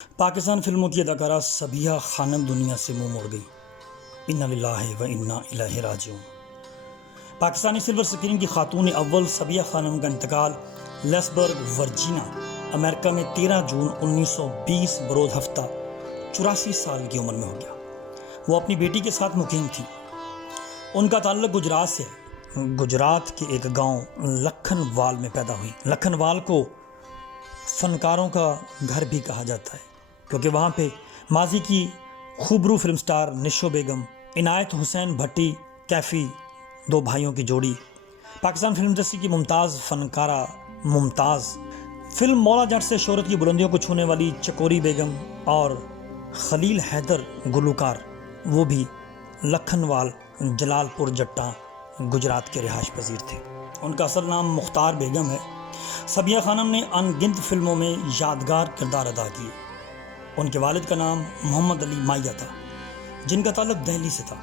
پاکستان فلموں کی اداکارہ صبیحہ خانم دنیا سے منہ موڑ گئی۔ انا للہ و انا الیہ راجعون۔ پاکستانی سلور اسکرین کی خاتون اول صبیحہ خانم کا انتقال لیسبرگ ورجینیا امریکہ میں 13 جون 1920 بروز ہفتہ 84 سال کی عمر میں ہو گیا۔ وہ اپنی بیٹی کے ساتھ مقیم تھی۔ ان کا تعلق گجرات سے ہے۔ گجرات کے ایک گاؤں لکھن وال میں پیدا ہوئی۔ لکھن وال کو فنکاروں کا گھر بھی کہا جاتا ہے کیونکہ وہاں پہ ماضی کی خوبرو فلم سٹار نشو بیگم، عنایت حسین بھٹی کیفی، دو بھائیوں کی جوڑی، پاکستان فلم انڈسٹری کی ممتاز فنکارہ ممتاز، فلم مولا جٹ سے شہرت کی بلندیوں کو چھونے والی چکوری بیگم اور خلیل حیدر گلوکار، وہ بھی لکھن وال جلال پور جٹاں گجرات کے رہائش پذیر تھے۔ ان کا اصل نام مختار بیگم ہے۔ صبیحہ خانم نے ان گنت فلموں میں یادگار کردار ادا کیے۔ ان کے والد کا نام محمد علی مائیا تھا جن کا تعلق دہلی سے تھا۔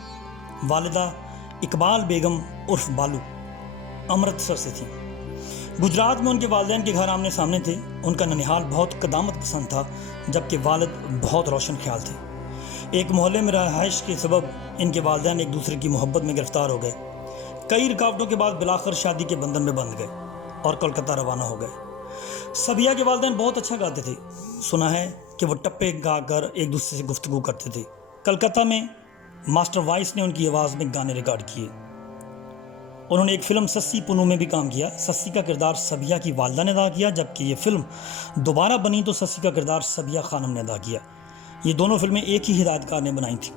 والدہ اقبال بیگم عرف بالو امرتسر سے تھیں۔ گجرات میں ان کے والدین کے گھر آمنے سامنے تھے۔ ان کا ننیحال بہت قدامت پسند تھا جبکہ والد بہت روشن خیال تھے۔ ایک محلے میں رہائش کے سبب ان کے والدین ایک دوسرے کی محبت میں گرفتار ہو گئے۔ کئی رکاوٹوں کے بعد بلاخر شادی کے بندھن میں بندھ گئے اور کلکتہ روانہ ہو گئے۔ صبیحہ کے والدین بہت اچھا گاتے تھے۔ سنا ہے کہ وہ ٹپے گا کر ایک دوسرے سے گفتگو کرتے تھے۔ کلکتہ میں ماسٹر وائس نے ان کی آواز میں گانے ریکارڈ کیے۔ انہوں نے ایک فلم سسی پنو میں بھی کام کیا۔ سسی کا کردار صبیحہ کی والدہ نے ادا کیا، جبکہ یہ فلم دوبارہ بنی تو سسی کا کردار صبیحہ خانم نے ادا کیا۔ یہ دونوں فلمیں ایک ہی ہدایتکار نے بنائی تھیں۔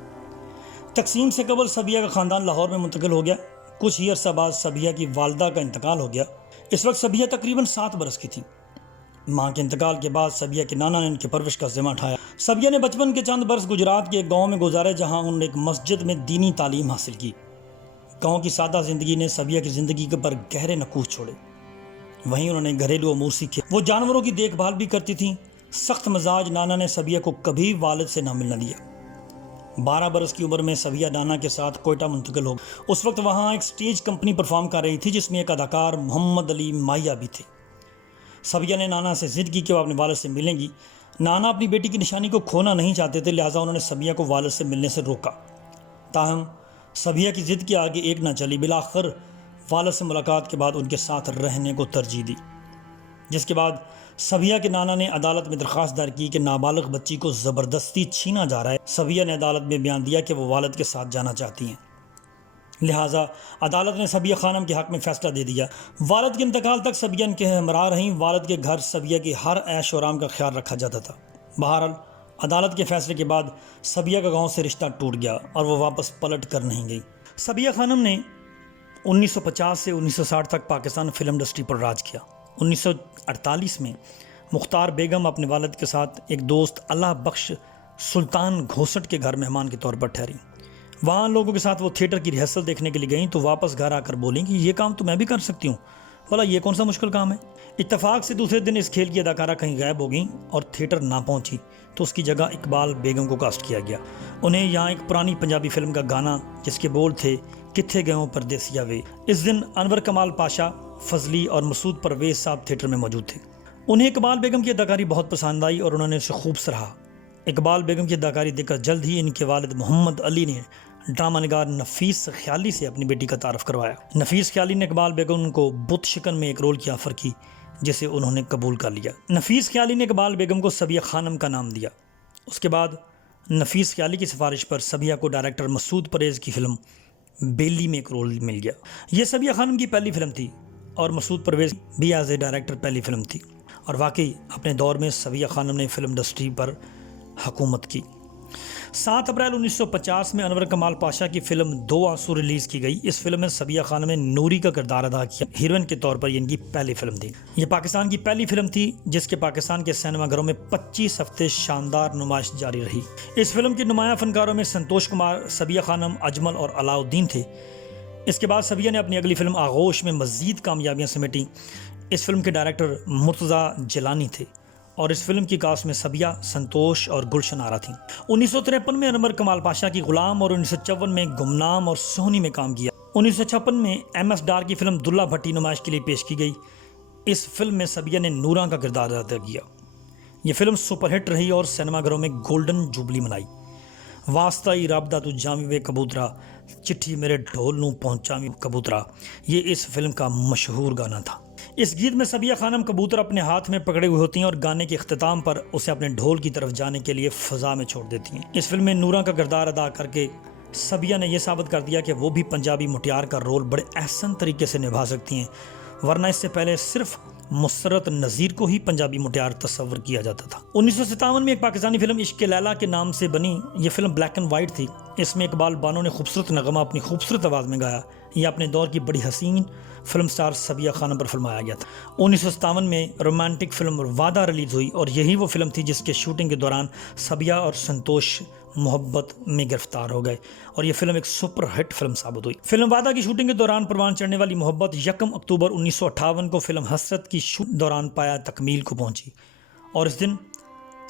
تقسیم سے قبل صبیحہ کا خاندان لاہور میں منتقل ہو گیا۔ کچھ ہی عرصہ بعد صبیحہ کی والدہ کا انتقال ہو گیا۔ اس وقت صبیحہ تقریباً 7 برس کی تھیں۔ ماں کے انتقال کے بعد صبیحہ کے نانا نے ان کی پرورش کا ذمہ اٹھایا۔ صبیحہ نے بچپن کے چند برس گجرات کے ایک گاؤں میں گزارے جہاں انہوں نے ایک مسجد میں دینی تعلیم حاصل کی۔ گاؤں کی سادہ زندگی نے صبیحہ کی زندگی پر گہرے نقوش چھوڑے۔ وہیں انہوں نے گھریلو امور سیکھے۔ وہ جانوروں کی دیکھ بھال بھی کرتی تھیں۔ سخت مزاج نانا نے صبیحہ کو کبھی والد سے نہ ملنے دیا۔ 12 برس کی عمر میں صبیحہ نانا کے ساتھ کوئٹہ منتقل ہو گئی۔ اس وقت وہاں ایک سٹیج کمپنی پرفارم کر رہی تھی جس میں ایک اداکار محمد علی مائیا بھی تھے۔ صبیحہ نے نانا سے ضد کی کہ وہ اپنے والد سے ملیں گی۔ نانا اپنی بیٹی کی نشانی کو کھونا نہیں چاہتے تھے، لہٰذا انہوں نے صبیحہ کو والد سے ملنے سے روکا۔ تاہم صبیحہ کی ضد کے آگے ایک نہ چلی۔ بالآخر والد سے ملاقات کے بعد ان کے ساتھ رہنے کو ترجیح دی، جس کے بعد صبیحہ کے نانا نے عدالت میں درخواست دائر کی کہ نابالغ بچی کو زبردستی چھینا جا رہا ہے۔ صبیحہ نے عدالت میں بیان دیا کہ وہ والد کے ساتھ جانا چاہتی ہیں، لہٰذا عدالت نے صبیحہ خانم کے حق میں فیصلہ دے دیا۔ والد کے انتقال تک صبیحہ ان کے ہمراہ رہیں۔ والد کے گھر صبیحہ کی ہر عیش و آرام کا خیال رکھا جاتا تھا۔ بہرحال عدالت کے فیصلے کے بعد صبیحہ کا گاؤں سے رشتہ ٹوٹ گیا اور وہ واپس پلٹ کر نہیں گئی۔ صبیحہ خانم نے 1950 سے 1960 تک پاکستان فلم انڈسٹری پر راج کیا۔ 1948 میں مختار بیگم اپنے والد کے ساتھ ایک دوست اللہ بخش سلطان گھوسٹ کے گھر مہمان کے طور پر ٹھہری۔ وہاں لوگوں کے ساتھ وہ تھیٹر کی ریہرسل دیکھنے کے لیے گئیں تو واپس گھر آ کر بولیں کہ یہ کام تو میں بھی کر سکتی ہوں، بولا یہ کون سا مشکل کام ہے۔ اتفاق سے دوسرے دن اس کھیل کی اداکارہ کہیں غائب ہو گئیں اور تھیٹر نہ پہنچی تو اس کی جگہ اقبال بیگم کو کاسٹ کیا گیا۔ انہیں یہاں ایک پرانی پنجابی فلم کا گانا جس کے بول تھے کتھے گئے ہوں پردیسیا وے۔ اس دن انور کمال پاشا، فضلی اور مسعود پرویز صاحب تھیٹر میں موجود تھے۔ انہیں اقبال بیگم کی اداکاری بہت پسند آئی اور انہوں نے اسے خوب سراہا۔ اقبال بیگم کی اداکاری دیکھ کر جلد ہی ان کے والد محمد علی نے ڈرامہ نگار نفیس خیالی سے اپنی بیٹی کا تعارف کروایا۔ نفیس خیالی نے اقبال بیگم کو بت شکن میں ایک رول کی آفر کی جسے انہوں نے قبول کر لیا۔ نفیس خیالی نے اقبال بیگم کو صبیحہ خانم کا نام دیا۔ اس کے بعد نفیس خیالی کی سفارش پر صبیحہ کو ڈائریکٹر مسعود پرویز کی فلم بیلی میں ایک رول مل گیا۔ یہ صبیحہ خانم کی پہلی فلم تھی اور مسعود پرویز بھی ایز اے ڈائریکٹر پہلی فلم تھی، اور واقعی اپنے دور میں صبیحہ خانم نے فلم انڈسٹری پر حکومت کی۔ 7 اپریل 1950 میں انور کمال پاشا کی فلم دو آنسو ریلیز کی گئی۔ اس فلم میں صبیحہ خانم نے نوری کا کردار ادا کیا۔ ہیروئن کے طور پر یہ ان کی پہلی فلم تھی۔ یہ پاکستان کی پہلی فلم تھی جس کے پاکستان کے سینما گھروں میں 25 ہفتے شاندار نمائش جاری رہی۔ اس فلم کے نمایاں فنکاروں میں سنتوش کمار، صبیحہ خانم، اجمل اور علاؤالدین تھے۔ اس کے بعد صبیحہ نے اپنی اگلی فلم آغوش میں مزید کامیابیاں سمیٹیں۔ اس فلم کے ڈائریکٹر مرتضیٰ جیلانی تھے اور اس فلم کی کاسٹ میں صبیحہ، سنتوش اور گلشن آرا تھیں۔ 1953 میں انور کمال پاشا کی غلام اور 1954 میں گمنام اور سہنی میں کام کیا۔ 1956 میں ایم ایس ڈار کی فلم دلہ بھٹی نمائش کے لیے پیش کی گئی۔ اس فلم میں صبیحہ نے نوراں کا کردار ادا کیا۔ یہ فلم سپر ہٹ رہی اور سینما گھروں میں گولڈن جوبلی منائی۔ واسطہ ہی رابطہ تو جامی وے کبوترا، چٹھی میرے ڈھول نوں پہنچاویں کبوترا، یہ اس فلم کا مشہور گانا تھا۔ اس گیت میں صبیہ خانم کبوتر اپنے ہاتھ میں پکڑے ہوئے ہوتی ہیں اور گانے کے اختتام پر اسے اپنے ڈھول کی طرف جانے کے لیے فضا میں چھوڑ دیتی ہیں۔ اس فلم میں نورا کا کردار ادا کر کے صبیہ نے یہ ثابت کر دیا کہ وہ بھی پنجابی مٹیار کا رول بڑے احسن طریقے سے نبھا سکتی ہیں، ورنہ اس سے پہلے صرف مسرت نذیر کو ہی پنجابی مٹیار تصور کیا جاتا تھا۔ 1957 میں ایک پاکستانی فلم عشق لیلا کے نام سے بنی، یہ فلم بلیک اینڈ وائٹ تھی۔ اس میں اقبال بانو نے خوبصورت نغمہ اپنی خوبصورت آواز میں گایا۔ یہ اپنے دور کی بڑی حسین فلم سٹار صبیہ خانم پر فلمایا گیا تھا۔ 1957 میں رومانٹک فلم وعدہ ریلیز ہوئی اور یہی وہ فلم تھی جس کے شوٹنگ کے دوران صبیہ اور سنتوش محبت میں گرفتار ہو گئے اور یہ فلم ایک سپر ہٹ فلم ثابت ہوئی۔ فلم وعدہ کی شوٹنگ کے دوران پروان چڑھنے والی محبت 1 اکتوبر 1958 کو فلم حسرت کی شوٹنگ دوران پایا تکمیل کو پہنچی اور اس دن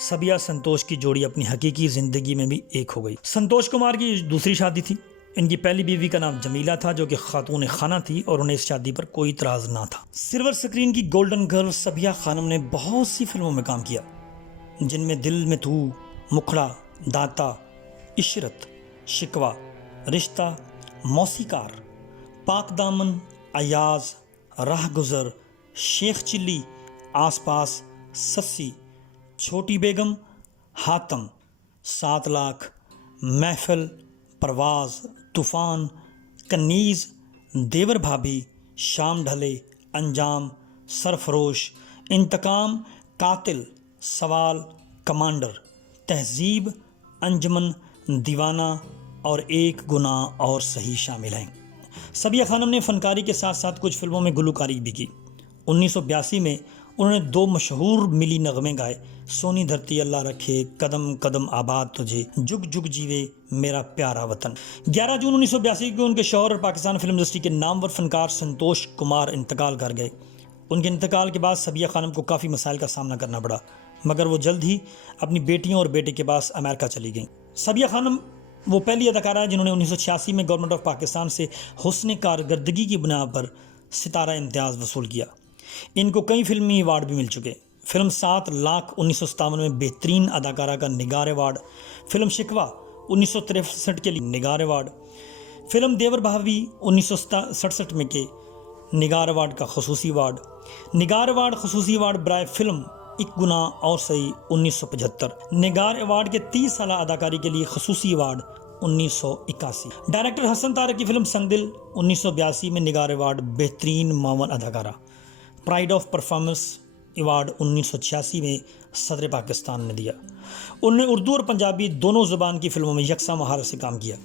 صبیہ سنتوش کی جوڑی اپنی حقیقی زندگی میں بھی ایک ہو گئی۔ سنتوش کمار کی دوسری شادی تھی۔ ان کی پہلی بیوی کا نام جمیلہ تھا جو کہ خاتون خانہ تھی اور انہیں اس شادی پر کوئی اعتراض نہ تھا۔ سلور سکرین کی گولڈن گرل صبیہ خانم نے بہت سی فلموں میں کام کیا جن میں دل میں تو، مکھڑا، داتا، عشرت، شکوہ، رشتہ، موسیقار، پاک دامن، ایاز، راہ گزر، شیخ چلی، آس پاس، سسی، چھوٹی بیگم، حاتم، 7 لاکھ، محفل، پرواز، طوفان، کنیز، دیور بھابھی، شام ڈھلے، انجام، سرفروش، انتقام، قاتل، سوال، کمانڈر، تہذیب، انجمن، دیوانہ اور ایک گناہ اور صحیح شامل ہیں۔ صبیہ خانم نے فنکاری کے ساتھ ساتھ کچھ فلموں میں گلوکاری بھی کی۔ 1982 میں انہوں نے 2 مشہور ملی نغمے گائے، سونی دھرتی اللہ رکھے، قدم قدم آباد تجھے، جگ جگ جیوے میرا پیارا وطن۔ 11 جون 1982 کو ان کے شوہر اور پاکستان فلم انڈسٹری کے نامور فنکار سنتوش کمار انتقال کر گئے۔ ان کے انتقال کے بعد صبیہ خانم کو کافی مسائل کا سامنا کرنا پڑا، مگر وہ جلد ہی اپنی بیٹیوں اور بیٹے کے پاس امریکہ چلی گئیں۔ صبیہ خانم وہ پہلی اداکارہ ہے جنہوں نے 1986 میں گورنمنٹ آف پاکستان سے حسن کارکردگی کی بنا پر ستارہ امتیاز وصول کیا۔ ان کو کئی فلمی ایوارڈ بھی مل چکے۔ فلم 7 لاکھ 1957 میں بہترین اداکارہ کا نگار ایوارڈ، فلم شکوہ 1963 کے لیے نگار ایوارڈ، فلم دیور بھابھی 1967 میں کے نگار ایوارڈ کا خصوصی ایوارڈ، نگار ایوارڈ خصوصی ایوارڈ برائے فلم ایک گناہ اور صحیح 1975، نگار ایوارڈ کے 30 سالہ اداکاری کے لیے خصوصی ایوارڈ 1981۔ ڈائریکٹر حسن طارق کی فلم سنگ دل 1982 میں نگار ایوارڈ بہترین معاون اداکارہ، پرائڈ آف پرفارمنس ایوارڈ 1986 میں صدر پاکستان نے دیا۔ انہوں نے اردو اور پنجابی دونوں زبان کی فلموں میں یکساں مہارت سے کام کیا۔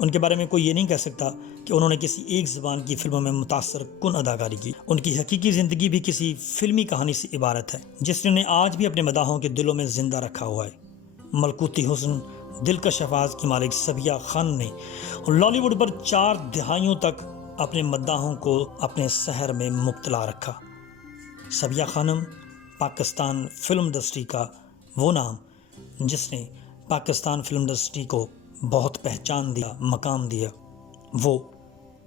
ان کے بارے میں کوئی یہ نہیں کہہ سکتا کہ انہوں نے کسی ایک زبان کی فلموں میں متاثر کن اداکاری کی۔ ان کی حقیقی زندگی بھی کسی فلمی کہانی سے عبارت ہے جس نے انہیں آج بھی اپنے مداحوں کے دلوں میں زندہ رکھا ہوا ہے۔ ملکوتی حسن، دلکش آواز کی مالک صبیہ خانم نے لالی ووڈ پر 4 دہائیوں تک اپنے مداحوں کو اپنے سحر میں مبتلا رکھا۔ صبیہ خانم پاکستان فلم انڈسٹری کا وہ نام جس نے پاکستان فلم انڈسٹری کو بہت پہچان دیا، مقام دیا، وہ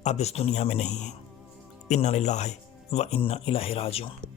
اب اس دنیا میں نہیں ہے۔ انا للہ و انا الیہ راجعون۔